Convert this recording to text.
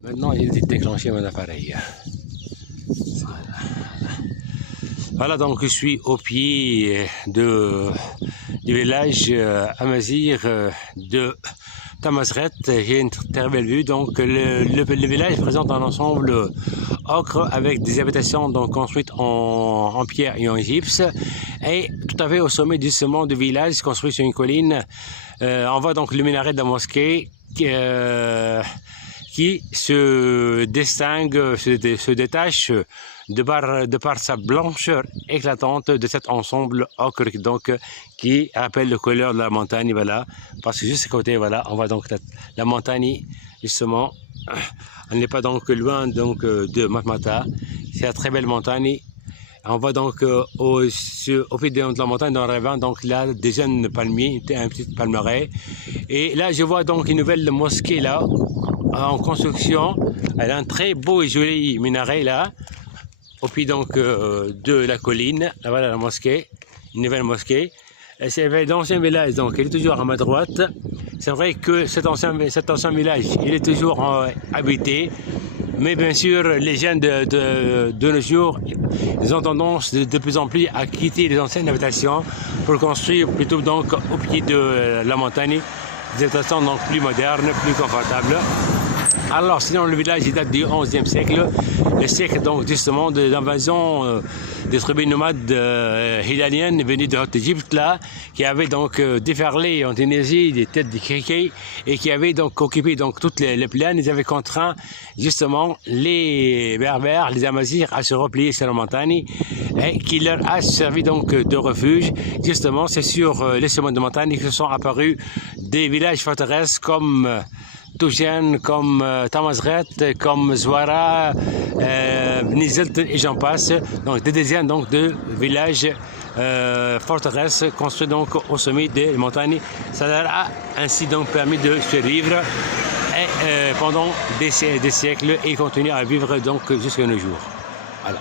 Maintenant, il est déclenché mon appareil. Voilà, donc je suis au pied du village amazigh de Tamazret. J'ai une très belle vue. Donc le village présente un ensemble ocre avec des habitations donc construites en pierre et en gypse. Et tout à fait au sommet justement du village, construit sur une colline, on voit donc le minaret de la mosquée qui se distingue, se détache de par sa blancheur éclatante de cet ensemble ocre donc qui rappelle le couleur de la montagne, voilà, parce que juste à côté, voilà, on voit donc la montagne justement. On n'est pas donc loin donc de Matmata. C'est une très belle montagne. On voit donc au pied de la montagne, dans le ravin, donc là, des jeunes palmiers, un petit palmeraie. Et là, je vois donc une nouvelle mosquée là, en construction. Elle a un très beau et joli minaret là, au pied donc de la colline. Là, voilà la mosquée, une nouvelle mosquée. C'est l'ancien village, donc il est toujours à ma droite. C'est vrai que cet ancien village, il est toujours habité. Mais bien sûr, les jeunes de nos jours, ils ont tendance de plus en plus à quitter les anciennes habitations pour construire plutôt donc au pied de la montagne des habitations donc plus modernes, plus confortables. Alors sinon le village il date du XIe siècle, le siècle donc justement de l'invasion des tribus nomades hilaliennes venues de Haute-Égypte là, qui avaient donc déferlé en Tunisie des têtes de criquets et qui avaient donc occupé donc toutes les plaines. Ils avaient contraint justement les Berbères, les Amazirs à se replier sur la montagne et qui leur a servi donc de refuge. Justement c'est sur les sommets de montagne que sont apparus des villages forteresses comme Toujen, comme Tamazret, comme Zouara, Nizelt et j'en passe. Donc des dizaines donc de villages forteresses construits donc au sommet des montagnes. Ça leur a ainsi donc permis de survivre pendant des siècles et continuer à vivre donc jusqu'à nos jours. Voilà.